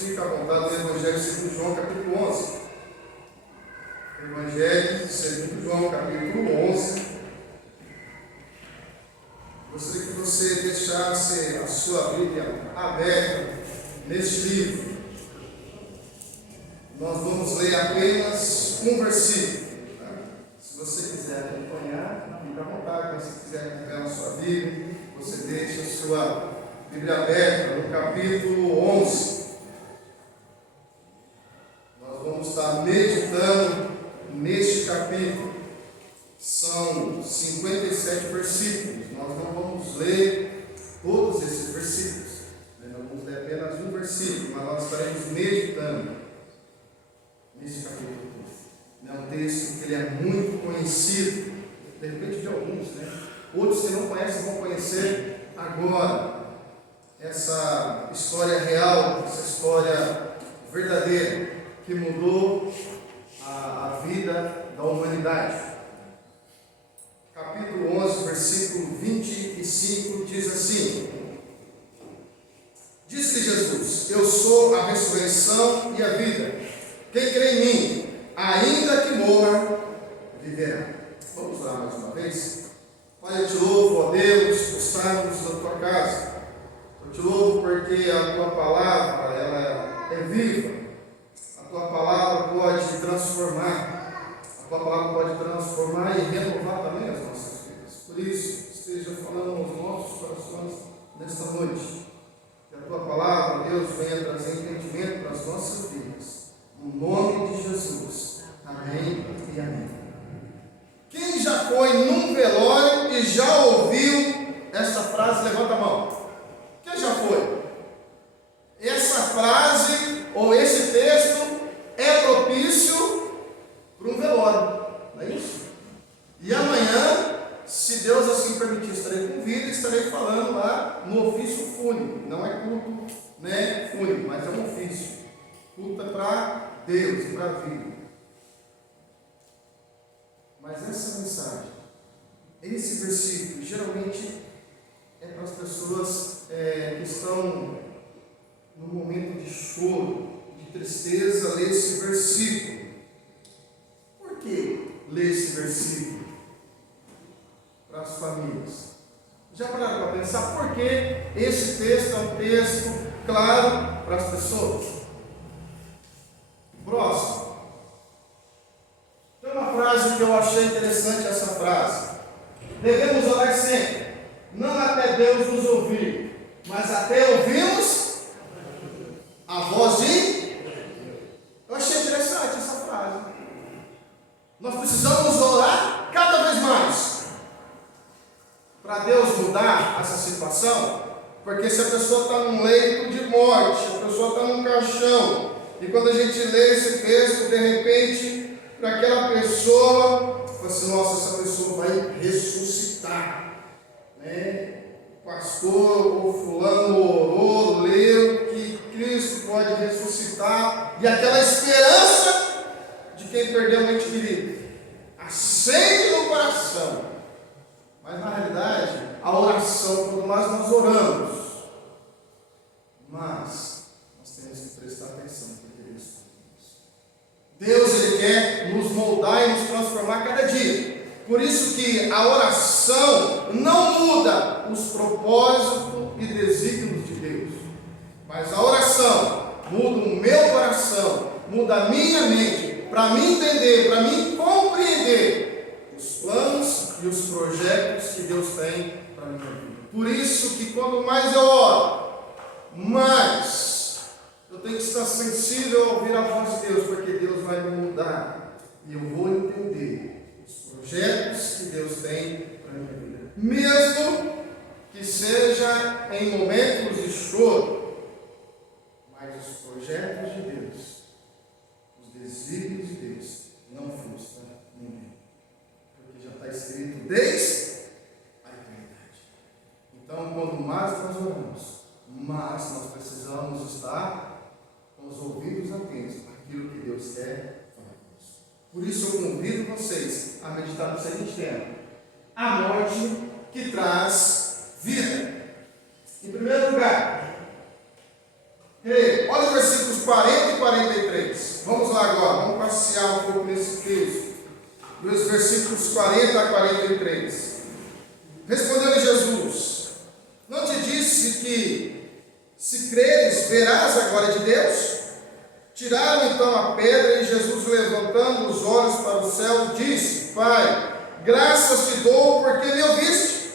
fica à vontade no Evangelho segundo João, capítulo 11. Evangelho segundo João, capítulo 11. Gostaria que você deixasse a sua Bíblia aberta neste livro. Nós vamos ler apenas um versículo. Tá? Se você quiser acompanhar, fique à vontade. Se você quiser acompanhar a sua Bíblia, você deixa a sua Bíblia aberta no capítulo 11. Nós vamos estar meditando neste capítulo. São 57 versículos. Nós não vamos ler todos esses versículos. Nós vamos ler apenas um versículo, mas nós estaremos meditando neste capítulo. É um texto que ele é muito conhecido, de repente de alguns, Outros que não conhecem vão conhecer agora. Essa história real, essa história verdadeira, que mudou a vida da humanidade. Capítulo 11, versículo 25, diz assim: Disse-lhe Jesus: Eu sou a ressurreição e a vida. Quem crê em mim, ainda que morra, viverá. Vamos lá mais uma vez. Pai, eu te louvo, ó Deus, por estarmos na tua casa. Eu te louvo porque a tua palavra, ela é viva. A tua palavra pode transformar. A tua palavra pode transformar e renovar também as nossas vidas. Por isso, esteja falando aos nossos corações nesta noite. Que a tua palavra, Deus, venha trazer entendimento para as nossas vidas. No nome de Jesus. Amém e amém. Quem já foi num velório e já ouviu essa frase, levanta a mão. Quem já foi? Essa frase ou esse texto é propício para um velório, não é isso? E amanhã, se Deus assim permitir, estarei com vida e estarei falando lá no ofício fúnebre. Não é culto, fúnebre, mas é um ofício. Culto é para Deus e para a vida. Mas essa mensagem, esse versículo, geralmente é para as pessoas que estão no momento de choro, de tristeza, ler esse versículo. Por que ler esse versículo para as famílias? Já pararam para pensar por que esse texto é um texto claro para as pessoas? Próximo. Tem uma frase que eu achei interessante, essa frase. Devemos orar sempre, não até Deus nos ouvir, mas até ouvirmos a voz de... Eu achei interessante essa frase. Nós precisamos orar cada vez mais para Deus mudar essa situação, porque se a pessoa está num leito de morte, a pessoa está num caixão, e quando a gente lê esse texto, de repente, para aquela pessoa, fala assim, nossa, essa pessoa vai ressuscitar, O pastor ou fulano orou, leu que Cristo pode ressuscitar, e aquela esperança de quem perdeu um ente querido acende no coração. Mas na realidade, a oração, quando nós oramos, mas nós temos que prestar atenção, porque Deus, Ele quer nos moldar e nos transformar cada dia. Por isso que a oração não muda os propósitos e desígnios de Deus. Mas a oração muda o meu coração, muda a minha mente, para me entender, para me compreender os planos e os projetos que Deus tem para a minha vida. Por isso que quanto mais eu oro, mais eu tenho que estar sensível a ouvir a voz de Deus, porque Deus vai me mudar e eu vou entender os projetos que Deus tem para a minha vida, mesmo que seja em momentos de choro, mas os projetos de Deus, os desígnios de Deus não frustram ninguém, porque já está escrito desde a eternidade. Então, quanto mais nós oramos, mais nós precisamos estar com os ouvidos atentos àquilo que Deus quer falar conosco. Por isso eu convido vocês a meditar no seguinte tema: a morte que traz vida. Em primeiro lugar, olha os versículos dos versículos 40 a 43. Respondeu Jesus: não te disse que, se creres, verás a glória de Deus? Tiraram então a pedra, e Jesus, levantando os olhos para o céu, disse: Pai, graças te dou porque me ouviste.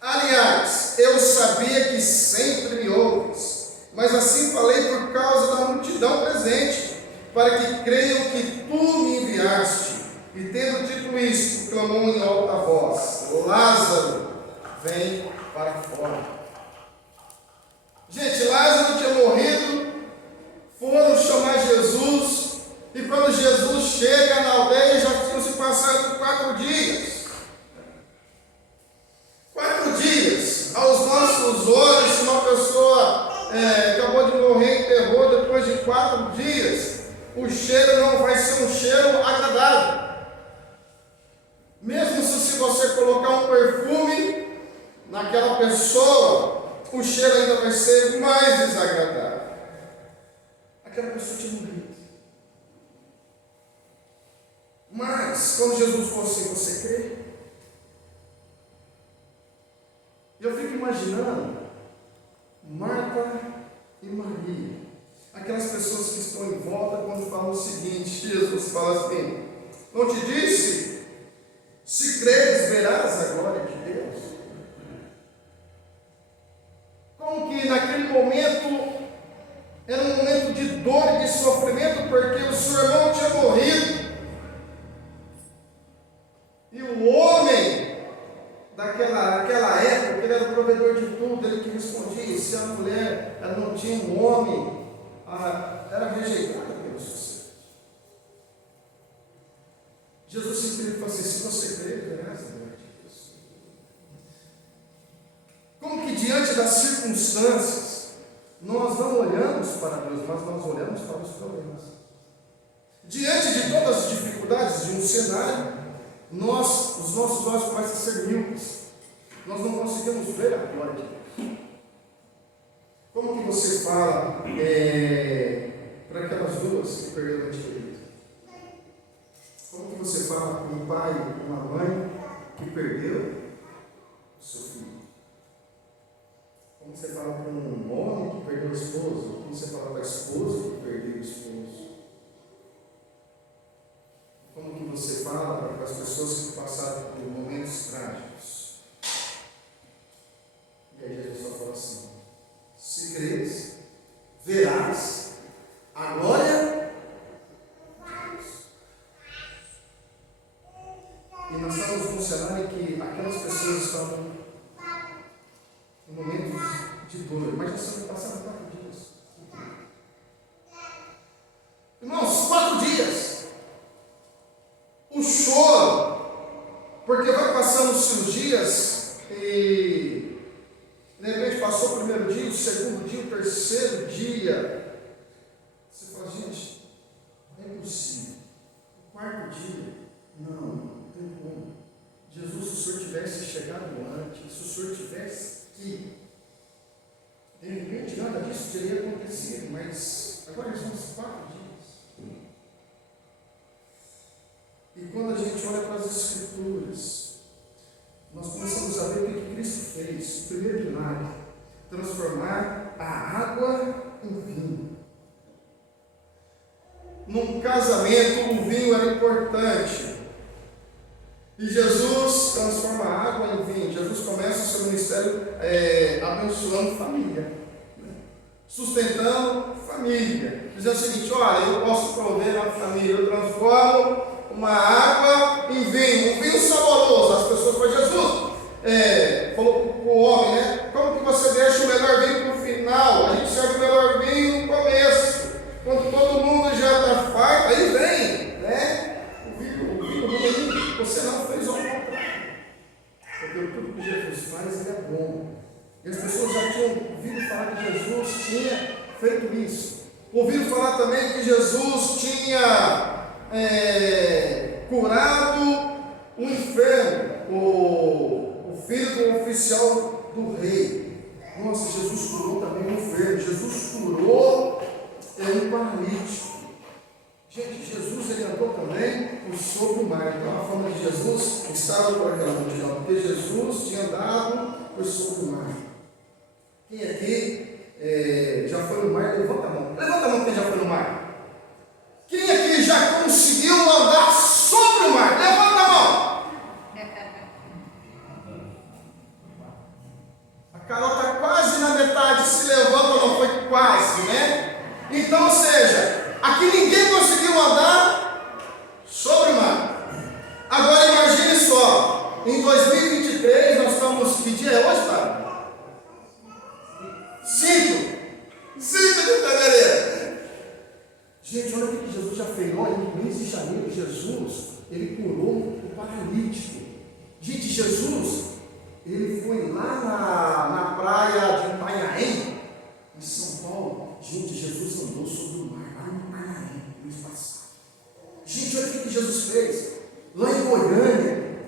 Aliás, eu sabia que sempre me ouves, mas assim falei por causa da multidão presente, para que creiam que tu me enviaste. E tendo dito isto, clamou em alta voz: Lázaro, vem para fora. Gente, Lázaro tinha morrido. Foram chamar Jesus, e quando Jesus chega na aldeia, já tinham se passado 4 dias. 4 dias. Aos nossos olhos, se uma pessoa acabou de morrer em terror depois de 4 dias, o cheiro não vai ser um cheiro agradável. Mesmo se você colocar um perfume naquela pessoa, o cheiro ainda vai ser mais desagradável. Aquela pessoa tinha morrido. Mas, quando Jesus falou assim: você crê? Eu fico imaginando Marta e Maria, aquelas pessoas que estão em volta, quando falam o seguinte: Jesus fala assim: não te disse, se creres, verás a glória de Deus? Como que naquele momento era um momento de dor e de sofrimento, porque o seu irmão tinha morrido. E o homem daquela época, ele era o provedor de tudo, ele que respondia. E se a mulher ela não tinha um homem, era rejeitada pela sociedade. Jesus simplesmente falou assim: se você crer, verás a glória de Deus. Como que diante das circunstâncias, nós não olhamos para Deus, mas nós olhamos para os problemas. Diante de todas as dificuldades de um cenário, os nossos olhos começam a ser míopes. Nós não conseguimos ver a glória de Deus. Como que você fala para aquelas duas que perderam o ente querido? Como que você fala para um pai e uma mãe que perdeu o seu filho? Como você fala para um homem que perdeu a esposa? Como você fala para a esposa que perdeu o esposo? Como que você fala para as pessoas que passaram por momentos trágicos? E aí Jesus só fala assim: se creres, verás a glória de Deus. E nós estamos num cenário em que aquelas pessoas estavam em momentos de dor, mas já estão passando 4 dias. Irmãos, 4 dias. O choro, porque vai passando-se os dias e de repente passou o primeiro dia, o segundo dia, o terceiro dia. Você fala: gente, é impossível. O 4º dia, não tem como. Jesus, se o Senhor tivesse chegado antes, se o Senhor tivesse que, de repente nada disso teria acontecido, mas agora já são 4 dias. E quando a gente olha para as Escrituras, nós começamos a ver o que Cristo fez. O primeiro milagre: transformar a água em vinho. Num casamento, o vinho era importante. E Jesus transforma a água em vinho. Jesus começa o seu ministério abençoando família, sustentando família. Dizendo o seguinte: olha, eu posso prover a família, eu transformo uma água em vinho, um vinho saboroso. As pessoas falaram: Jesus, falou para o homem, né? Como que você deixa o melhor vinho para o final? A gente serve o melhor vinho no começo, quando todo mundo já está farto, aí vem, né? O vinho ruim. Você não fez ao contrário, porque tudo que Jesus faz, ele é bom. E as pessoas já tinham ouvido falar que Jesus tinha feito isso. Ouviram falar também que Jesus tinha curado um enfermo, o filho do oficial do rei. Nossa, Jesus curou também um enfermo. Jesus curou um paralítico. Gente, Jesus ele andou também por sobre o mar. Então a forma de Jesus estava por aquela multidão, porque Jesus tinha andado por sobre o mar. Quem aqui já foi no mar? Levanta a mão. Levanta a mão quem já foi no mar. Quem aqui já conseguiu andar sobre o mar? Levanta a mão. A Carol está quase na metade, se levanta, não foi quase, né? Então, ou seja, aqui ninguém conseguiu andar sobre o mar. Agora imagine só, em 2023 nós estamos, que dia é hoje, tá? 5 de fevereiro. Gente, olha o que Jesus já fez. Olha, no mês de janeiro, Jesus, ele curou o paralítico. Gente, Jesus, ele foi lá na praia de Itanhaém, em São Paulo. Gente, Jesus andou sobre o mar, lá em Itanhaém, no mês passado. Gente, olha o que Jesus fez. Lá em Goiânia,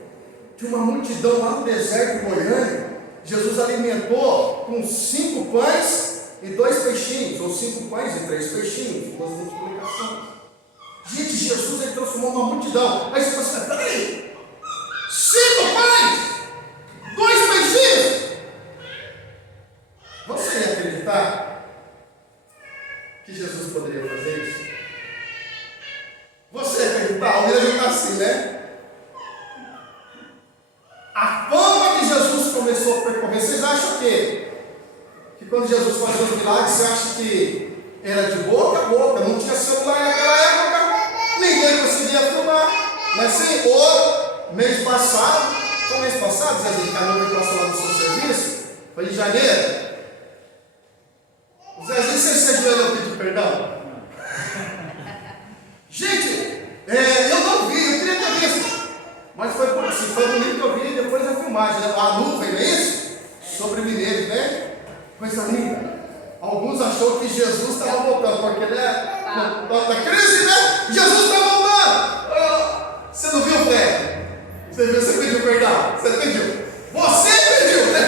tinha uma multidão lá no deserto de Goiânia. Jesus alimentou com 5 pães e 2 peixinhos, ou 5 pães e 3 peixinhos, 2 multiplicações. Gente, Jesus ele transformou uma multidão. Aí você fala assim, peraí, 5 pães, 2 peixinhos. Você ia acreditar que Jesus poderia fazer isso? Você ia acreditar? A igreja está assim, né? A fama que Jesus começou a percorrer, vocês acham que quando Jesus fazia os milagres, você acha que era de boca a boca, não tinha celular naquela época, ninguém conseguia filmar. Mas sim, o mês passado, foi o mês passado, Zezinho, que a noiva passou lá no seu serviço, foi em janeiro. O Zezinho, você se ajoelhou pedir perdão? Gente, eu não vi, eu queria ter visto. Mas foi por assim, foi bonito que eu vi depois da filmagem, né? A nuvem, não é isso? Sobre mineiros, né? Coisa linda. Alguns achou que Jesus estava voltando, porque né? Na crise, né? Jesus está voltando. Você não viu, Fred? Você viu, você pediu perdão. Você pediu. Você pediu, né?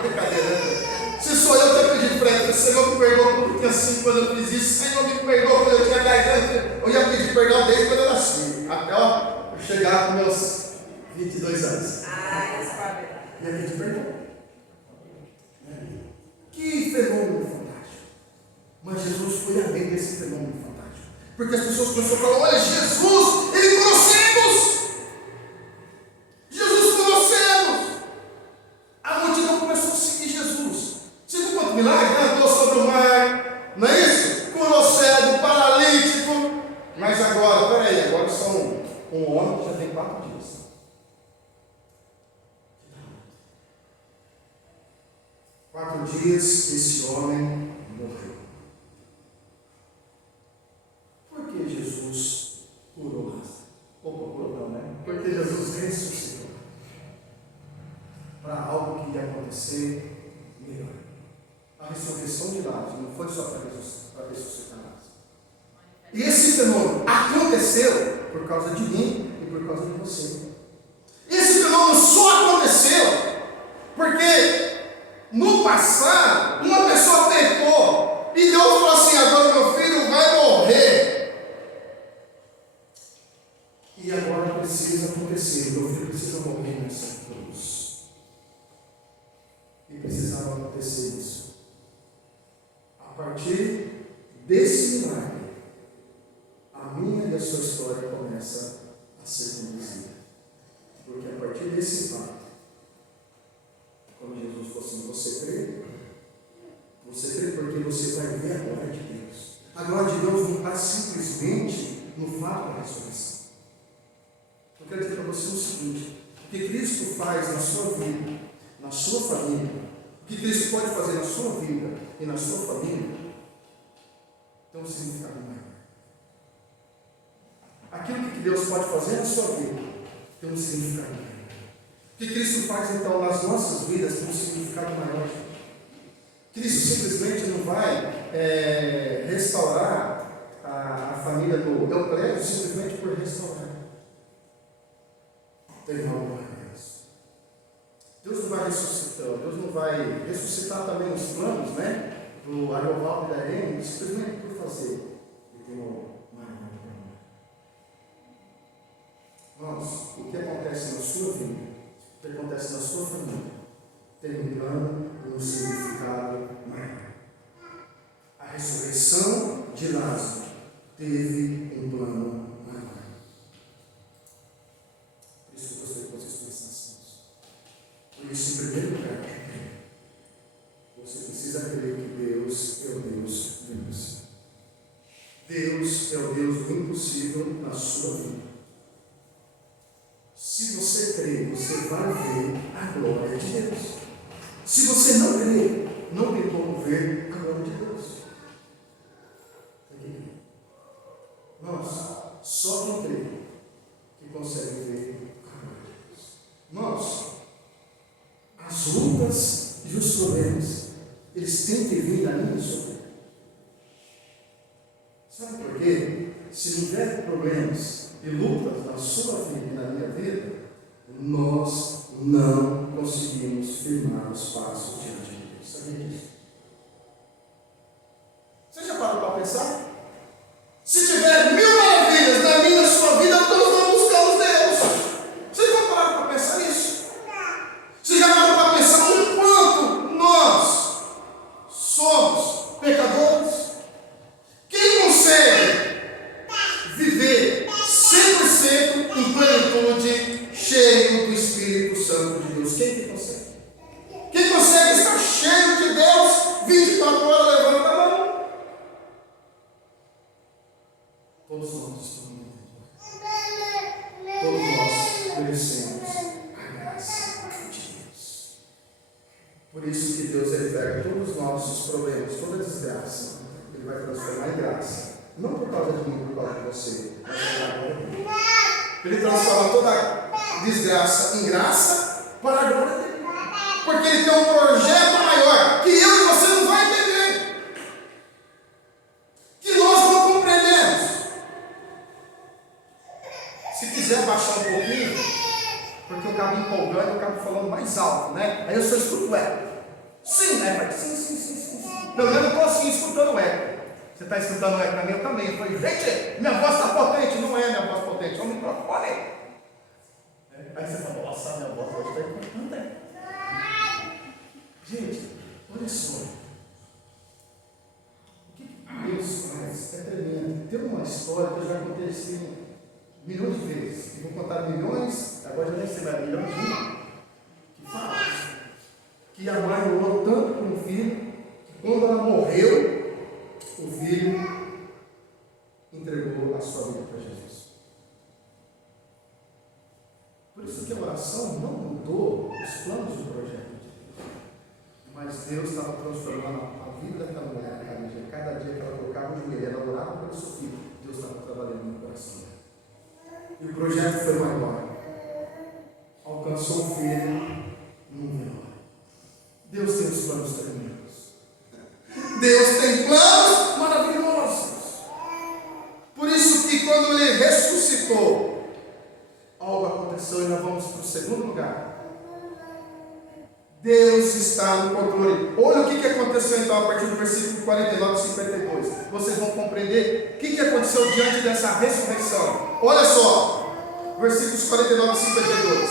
Brincadeira, né? Se sou eu que eu pedi para ele, o Senhor me perdoou quando eu tinha 5 quando eu fiz isso, o Senhor me perdoou quando eu tinha 10 anos. Eu ia pedir perdão desde quando eu nasci, até eu chegar com meus 22 anos. Isso é ia pedir perdão. Que fenômeno fantástico. Mas Jesus foi além desse fenômeno fantástico. Porque as pessoas começaram a falar, olha, Jesus, ele curou cegos. Jesus curou cegos. A multidão começou a seguir Jesus. Você viu quanto milagre? Andou sobre o mar, não é isso? Curou cego, paralítico. Mas agora, peraí, agora são um homem que já tem 4 dias. 4 dias, esse homem morreu. Por que Jesus curou Lázaro? Opa, curou não, né? Porque Jesus ressuscitou. Para algo que ia acontecer melhor. A ressurreição de Lázaro não foi só para ressuscitar Lázaro. E esse fenômeno aconteceu por causa de mim e por causa de você. Esse fenômeno só aconteceu porque no passado, uma pessoa pecou e Deus falou assim, agora meu filho vai morrer. E agora precisa acontecer, meu filho precisa morrer nessa cruz. E precisava acontecer isso. A partir desse milagre, a minha e a sua história começa a ser conduzida. Porque a partir desse fato, quando Jesus falou assim, você crê? Você crê porque você vai ver a glória de Deus. A glória de Deus não está simplesmente no fato da ressurreição. Eu quero dizer para você o seguinte, o que Cristo faz na sua vida, na sua família, o que Cristo pode fazer na sua vida e na sua família, tem um significado maior. Aquilo que Deus pode fazer na sua vida, tem um significado maior. O que Cristo faz então nas nossas vidas tem um significado maior. Cristo simplesmente não vai restaurar a família do Euplédio simplesmente por restaurar. Tem algo maior. Deus não vai ressuscitar, Deus não vai ressuscitar também os planos, né? Do Ariovaldo e da Irene, simplesmente por fazer. Ele tem algo maior. plano e um significado maior. A ressurreição de Lázaro teve um plano maior. Por isso eu gostaria que vocês pensassem nisso. Por isso, em primeiro lugar, você precisa crer que Deus é o Deus do impossível. Deus é o Deus do impossível na sua vida. Se você crer, você vai ver a glória de Deus. Se você não crer, não tem como ver a glória de Deus. Nós, só quem crê que consegue ver a glória de Deus. Nós, as lutas e os problemas, eles têm que vir da minha sua vida. Sabe por quê? Se não tiver problemas e lutas na sua vida e na minha vida, nós não conseguimos firmar os passos diante de Deus. Sabia disso? Você já parou para pensar? Se tiver 1000 maravilhas na minha e na sua vida, todos vamos buscar os Deus. Você já parou para pensar nisso? Você já parou para pensar o quanto nós somos pecadores? Quem consegue viver 100% em plenitude, cheio do Espírito Santo de Deus? Quem que consegue? Quem consegue estar cheio de Deus 24 horas? Levanta a mão. Todos nós estamos dentro. Todos nós merecemos a graça de Deus. Por isso que Deus pega todos os nossos problemas, toda desgraça, Ele vai transformar em graça. Não por causa de mim, por causa de você, mas por causa dele. Ele transforma toda desgraça em graça para a glória dele. Porque Ele tem um projeto maior que eu e você não vai entender. Que nós não compreendemos. Se quiser baixar um pouquinho, porque eu acabo empolgando, eu acabo falando mais alto, né? Aí eu só escuto o eco. Sim, né, pai? Sim. Pelo menos eu estou assim, escutando o eco. Você está escutando o eco também? Eu também. Eu falei, gente, minha voz está potente. Não é minha voz potente, é o microfone. Aí você fala, nossa, minha voz hoje está importante. Gente, olha só. O que Deus faz é tremendo. Tem uma história que eu já contei assim milhões de vezes. E vou contar milhões, agora já nem sei mais, milhões de uma. Que fala que a mãe orou tanto por um filho, que quando ela morreu, o filho entregou a sua vida para Jesus. Por isso que a oração não mudou os planos do projeto de Deus. Mas Deus estava transformando a vida daquela mulher cada dia. Cada dia que ela colocava o joelho, ela orava pelo seu filho, Deus estava trabalhando no coração dela. E o projeto foi maior. Alcançou o filho num velório. Deus tem os planos tremendos. Deus tem planos maravilhosos. Por isso que quando Ele ressuscitou, algo aconteceu e nós vamos para o segundo lugar. Deus está no controle. Olha o que aconteceu então a partir do versículo 49 e 52. Vocês vão compreender o que aconteceu diante dessa ressurreição. Olha só, versículos 49 e 52.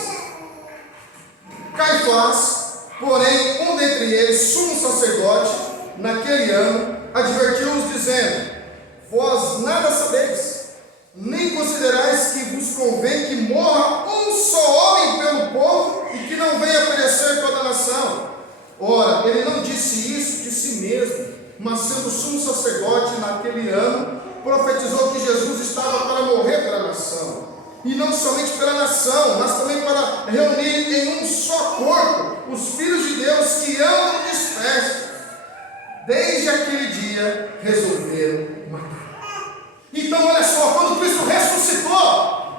Caifás, porém, um dentre eles, sumo sacerdote, naquele ano, advertiu-os dizendo: vós nada sabeis, nem considerais que vos convém que morra um só homem pelo povo e que não venha perecer toda a nação. Ora, ele não disse isso de si mesmo, mas sendo sumo sacerdote naquele ano, profetizou que Jesus estava para morrer pela nação. E não somente pela nação, mas também para reunir em um só corpo os filhos de Deus que andam dispersos. Desde aquele dia resolveram matar. Então olha só, quando Cristo ressuscitou,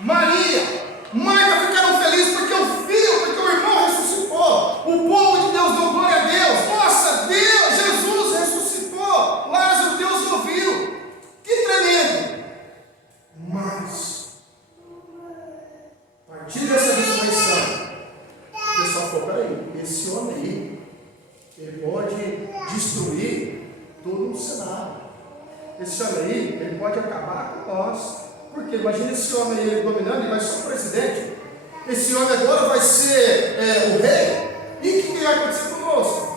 Maria, Marta ficaram felizes porque o irmão ressuscitou. O povo de Deus deu glória a Deus. Nossa, Deus, Jesus ressuscitou. Lázaro, Deus ouviu. Que tremendo. Mas, a partir dessa ressurreição, o pessoal falou: peraí, esse homem aí, ele pode destruir todo o cenário. Esse homem aí, ele pode acabar com nós. Porque imagina esse homem aí dominando, ele vai ser o presidente. Esse homem agora vai ser o rei. E o que vai acontecer conosco?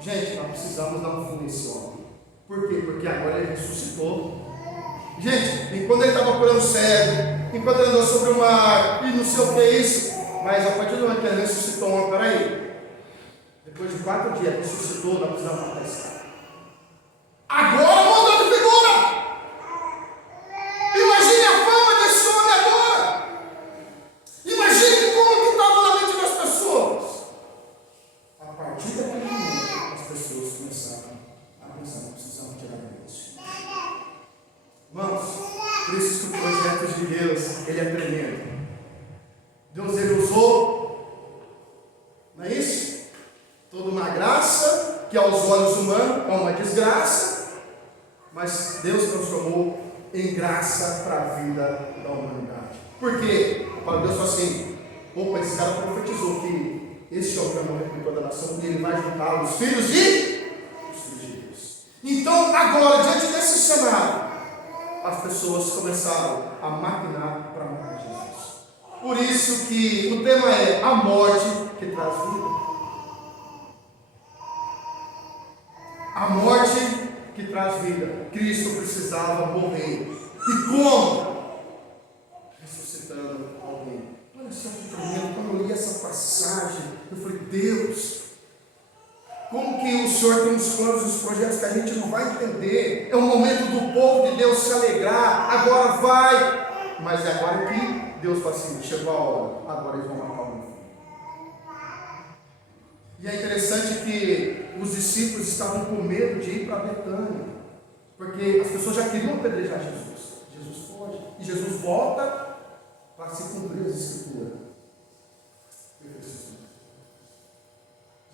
Gente, nós precisamos dar um fim nesse homem. Por quê? Porque agora ele ressuscitou. Gente, enquanto ele estava curando cego, enquanto ele andou sobre o mar, e não sei o que é isso, mas a partir do momento que ele ressuscitou, peraí, depois de 4 dias, ressuscitou, nós precisamos matar esse cara. Agora mudou de figura! Imagine a fama desse homem agora! Imagine como que estava na mente das pessoas. A partir daquele momento, as pessoas começaram a pensar, não precisamos tirar isso. Irmãos, por isso que o projeto de Deus, ele é tremendo. Deus, ele usou, não é isso? Toda uma graça, que aos olhos humanos é uma desgraça, mas Deus transformou em graça para a vida da humanidade. Por quê? Para Deus falou assim, opa, esse cara profetizou que esse homem vai morrer por toda a nação e ele vai juntar os filhos de Deus. Então, agora, diante desse cenário, as pessoas começaram a maquinar para matar Jesus. Por isso que o tema é a morte que traz vida. A morte que traz vida. Cristo precisava morrer. E como? Ressuscitando alguém. Olha só que tremendo. Quando eu li essa passagem, eu falei, Deus, como que o Senhor tem os planos e os projetos que a gente não vai entender? É o momento do povo de Deus se alegrar. Agora vai. Mas é agora que Deus fala assim, chegou a hora. Agora eles vão matar o meu filho. E é interessante que os discípulos estavam com medo de ir para Betânia, porque as pessoas já queriam apedrejar Jesus. Jesus foge. E Jesus volta para se cumprir as escrituras.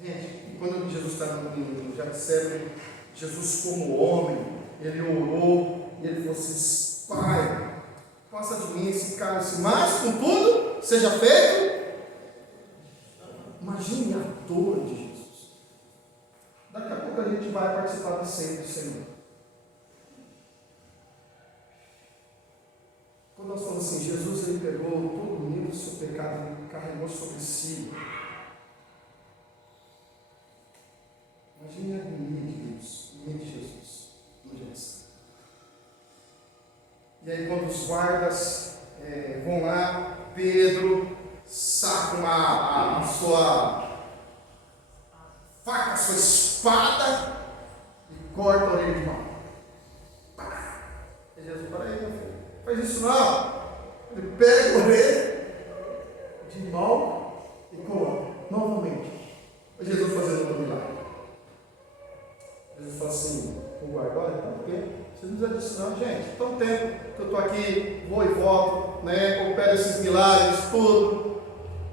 Gente, quando Jesus estava no Getsemane, Jesus como homem, ele orou e ele falou assim, Pai, passa de mim esse cálice, mas contudo, seja feito. Imagine a dor de Jesus. Daqui a pouco a gente vai participar da ceia do Senhor. Quando nós falamos assim, Jesus ele pegou todo o nível do seu pecado e carregou sobre si. Imagine a agonia de Deus, a agonia de Jesus no Getsemane. E aí quando os guardas vão lá, Pedro sacam a sua faca, a sua espada e corta a orelha de mal. E Jesus, para aí, meu filho, faz isso não. Ele pega a orelha de mal e coloca novamente. E Jesus fazendo outro milagre. Jesus fala assim, o guarda, olha, então, porque você não precisa disso não, gente. Então, tempo que eu estou aqui, vou e volto, opero esses milagres, tudo.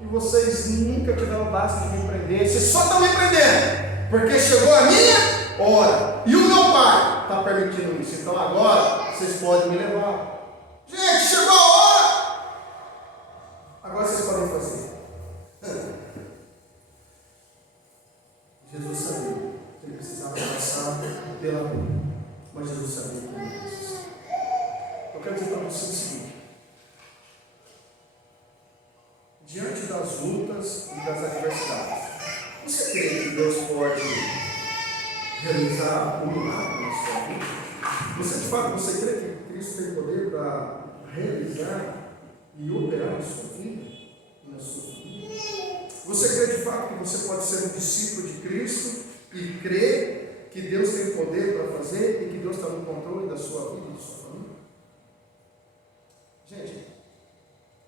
E vocês nunca tiveram basta de me prender. Vocês só estão me prendendo, porque chegou a minha hora. E o meu pai está permitindo isso. Então agora vocês podem me levar. Gente, chegou a hora. Agora vocês podem fazer. Jesus sabia que ele precisava passar pela dor. Mas Jesus sabia que ele não precisava. Eu quero dizer para vocês o seguinte. Diante das lutas e das adversidades, você crê que Deus pode realizar um milagre na sua vida? Você, de fato, você crê que Cristo tem poder para realizar e operar na sua vida e na sua família? Você crê de fato que você pode ser um discípulo de Cristo e crê que Deus tem poder para fazer e que Deus está no controle da sua vida e da sua família? Gente,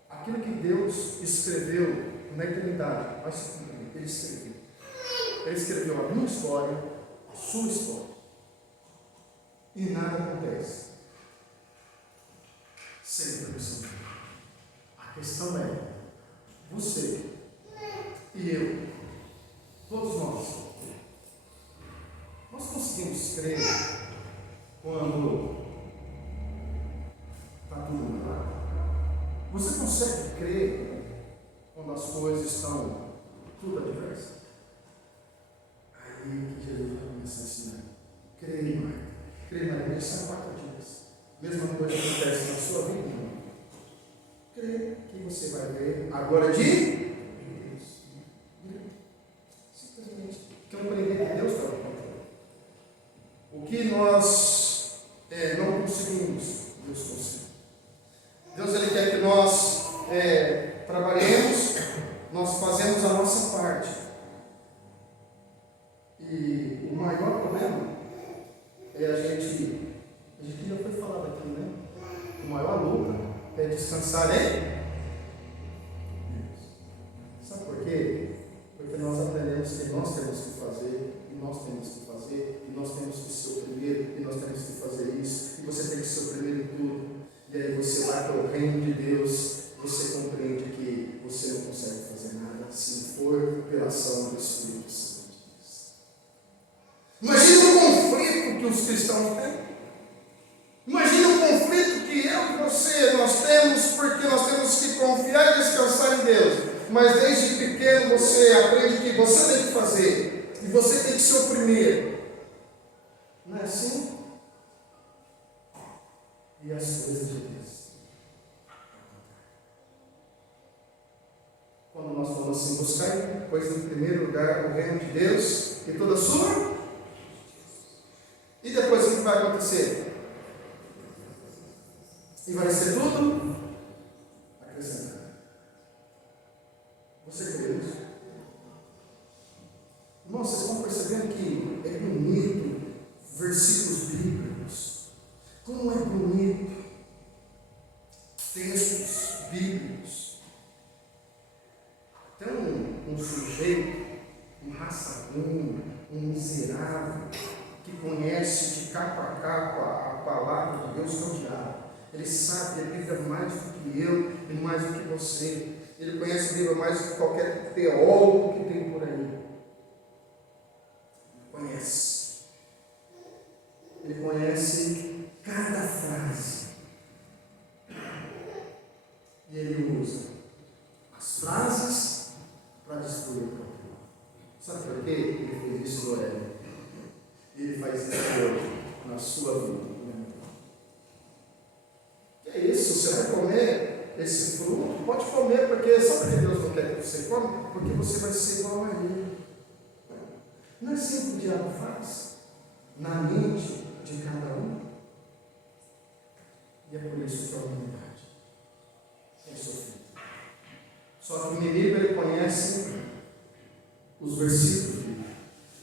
aquilo que Deus escreveu na eternidade vai se cumprir. Ele escreveu. Ele escreveu a minha história, a sua história. E nada acontece sem permissão. A questão é, você e eu, todos nós conseguimos crer quando está tudo mudado? Você consegue crer quando as coisas estão tudo adversas? Aí que Jesus vai começar a ensinar. Creia, Marta. Creia na igreja são 4 dias. Mesma coisa acontece na sua vida, irmão. Creia que você vai ver agora de Deus. conseguimos, Deus consegue. Deus ele quer que nós trabalhemos, nós fazemos a nossa parte. E o maior problema é a gente já foi falado aqui, né? O maior luta é descansar em Deus. Sabe por quê? Porque nós aprendemos que nós temos que fazer, e nós temos que fazer, e nós temos que ser o primeiro, e nós temos que fazer isso, e você tem que ser o primeiro em tudo. E aí você vai para o reino de Deus, você compreende que você não consegue fazer nada se não for pela ação do Espírito Santo de Deus. Imagina o conflito que os cristãos têm. Imagina o conflito que eu e você nós temos, porque nós temos que confiar e descansar em Deus. Mas desde pequeno você aprende que você tem que fazer, e você tem que ser o primeiro. Não é assim? E as coisas de Deus. Quando nós falamos assim, buscar, pois em primeiro lugar o reino de Deus e toda a sua. E depois o que vai acontecer? E vai ser tudo acrescentado. Você crê nisso? Nossa, vocês estão percebendo que é bonito versículos bíblicos. Como é bonito textos bíblicos. Tem um sujeito, um raça-ruim, um miserável, que conhece de capa a capa a palavra de Deus, que é o diabo. Ele sabe a Bíblia mais do que eu e mais do que você. Ele conhece a Bíblia mais do que qualquer teólogo que tem por aí. Conhece. Ele conhece cada frase. E ele usa as frases para destruir o próprio. Sabe por quê? Ele fez isso, Noé. Ele faz isso hoje na sua vida. Que é isso? Você vai comer esse fruto? Pode comer, porque sabe que Deus não quer que você come? Porque você vai ser igual a ele. Não é assim que o diabo faz? Na mente de cada um. E é por isso que a humanidade é sofrida. Só que o inimigo ele conhece os versículos bíblicos,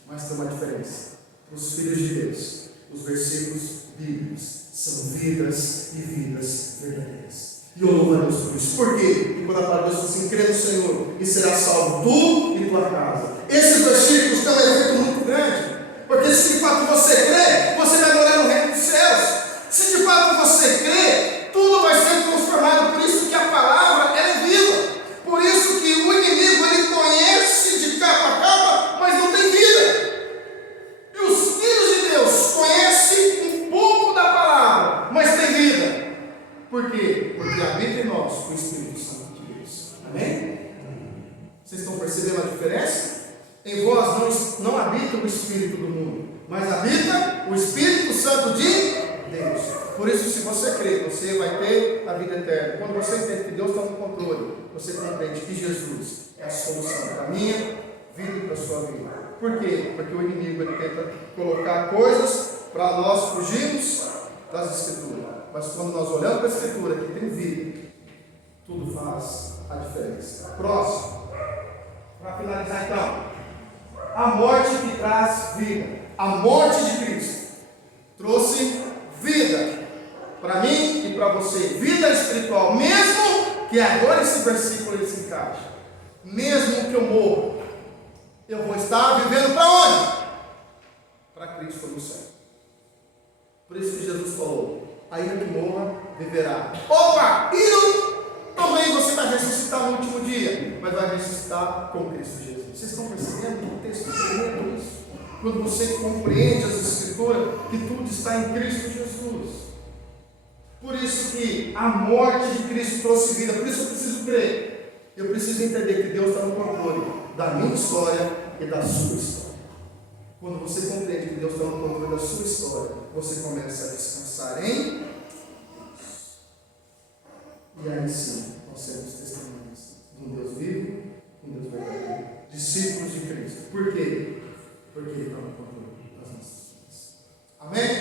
mas tem uma diferença. Os filhos de Deus, os versículos bíblicos são vidas e vidas verdadeiras. E eu louvo a Deus por isso. Por quê? Porque quando a palavra de Deus diz assim, crê no Senhor e será salvo tu e tua casa. Esses versículos têm um efeito muito grande. Porque se de fato você crê, você vai morar no reino dos céus. Se de fato você crê, tudo vai ser transformado. Por isso que a palavra ela é viva. Por isso que o inimigo ele conhece de capa a capa, mas não tem vida. E os filhos de Deus conhecem um pouco da palavra, mas tem vida. Por quê? Porque habita em nós o Espírito Santo de Deus. Amém? Vocês estão percebendo a diferença? Em vós não habita o Espírito do mundo, mas habita o Espírito Santo de Deus. Por isso, se você crê, você vai ter a vida eterna. Quando você entende que Deus está no controle, você compreende que Jesus é a solução para a minha vida e para a sua vida. Por quê? Porque o inimigo ele tenta colocar coisas para nós fugirmos das Escrituras. Mas quando nós olhamos para a Escritura que tem vida, tudo faz a diferença. Próximo. Para finalizar então. A morte que traz vida. A morte de Cristo trouxe vida para mim e para você. Vida espiritual. Mesmo que agora esse versículo ele se encaixe. Mesmo que eu morra, eu vou estar vivendo para onde? Para Cristo no céu. Por isso que Jesus falou: ainda que morra, viverá. Opa! E também você vai ressuscitar no último dia, mas vai ressuscitar com Cristo Jesus. Vocês estão percebendo que o texto é isso? Quando você compreende as Escrituras, que tudo está em Cristo Jesus. Por isso que a morte de Cristo trouxe vida. Por isso eu preciso crer. Eu preciso entender que Deus está no controle da minha história e da sua história. Quando você compreende que Deus está no controle da sua história, você começa a descansar em Deus. E aí sim, nós seremos testemunhas de um Deus vivo, um Deus verdadeiro, discípulos de Cristo. Por quê? Porque Ele está no controle das nossas vidas. Amém?